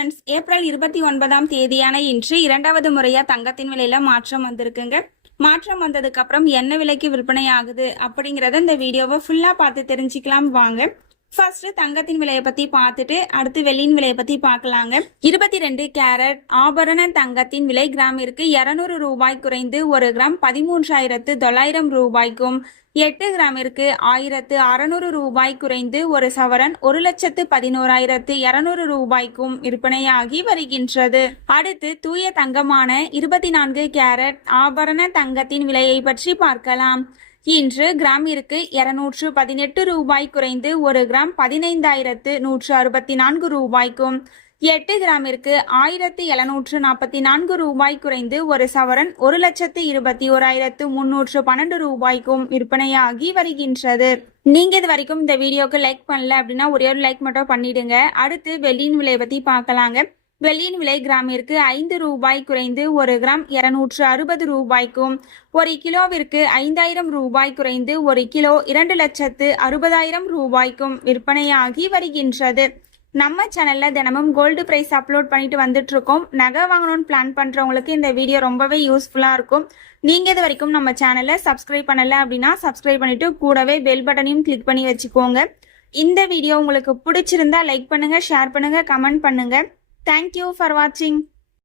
Friends, April 29ஆம் தேதியான இன்று இரண்டாவது முறையா தங்கத்தின் விலையில மாற்றம் வந்திருக்குங்க. மாற்றம் வந்ததுக்கு அப்புறம் என்ன விலைக்கு விற்பனை ஆகுது அப்படிங்கறத இந்த வீடியோவை ஃபுல்லா பார்த்து தெரிஞ்சுக்கலாம் வாங்க. ஃபர்ஸ்ட் தங்கத்தின் விலையை பத்தி பார்த்துட்டு அடுத்து வெள்ளியின் விலையை பத்தி பார்க்கலாங்க. 22 கேரட் ஆபரண தங்கத்தின் விலை கிராமிற்கு 200 ரூபாய் குறைந்து 1 கிராம் 13,900 ரூபாய்க்கும், 8 கிராமிற்கு 1,600 ரூபாய் குறைந்து 1 சவரன் 1,11,200 ரூபாய்க்கும் விற்பனையாகி வருகின்றது. அடுத்து தூய தங்கமான 24 கேரட் ஆபரண தங்கத்தின் விலையை பற்றி பார்க்கலாம். இன்று கிராமிற்கு 218 ரூபாய் குறைந்து 1 கிராம் 15,164 ரூபாய்க்கும், 8 கிராமிற்கு 1,744 ரூபாய் குறைந்து 1 சவரன் 1,21,312 ரூபாய்க்கும் விற்பனையாகி வருகின்றது. நீங்க இது வரைக்கும் இந்த வீடியோக்கு லைக் பண்ணல அப்படின்னா ஒரே ஒரு லைக் மட்டும் பண்ணிடுங்க. அடுத்து வெள்ளியின் விலையை பத்தி பார்க்கலாங்க. வெள்ளியின் விலை கிராமிற்கு 5 ரூபாய் குறைந்து 1 கிராம் 260 ரூபாய்க்கும், 1 கிலோவிற்கு 5,000 ரூபாய் குறைந்து 1 கிலோ 2,60,000 ரூபாய்க்கும் விற்பனையாகி வருகின்றது. நம்ம சேனல்ல தினமும் கோல்டு பிரைஸ் அப்லோட் பண்ணிட்டு வந்துட்டு இருக்கோம். நகை வாங்கணும்னு பிளான் பண்றவங்களுக்கு இந்த வீடியோ ரொம்பவே யூஸ்ஃபுல்லா இருக்கும். நீங்க இது வரைக்கும் நம்ம சேனலை சப்ஸ்கிரைப் பண்ணல அப்படின்னா சப்ஸ்கிரைப் பண்ணிட்டு கூடவே பெல் பட்டனையும் கிளிக் பண்ணி வச்சுக்கோங்க. இந்த வீடியோ உங்களுக்கு பிடிச்சிருந்தா லைக் பண்ணுங்க, ஷேர் பண்ணுங்க, கமெண்ட் பண்ணுங்க. Thank you for watching.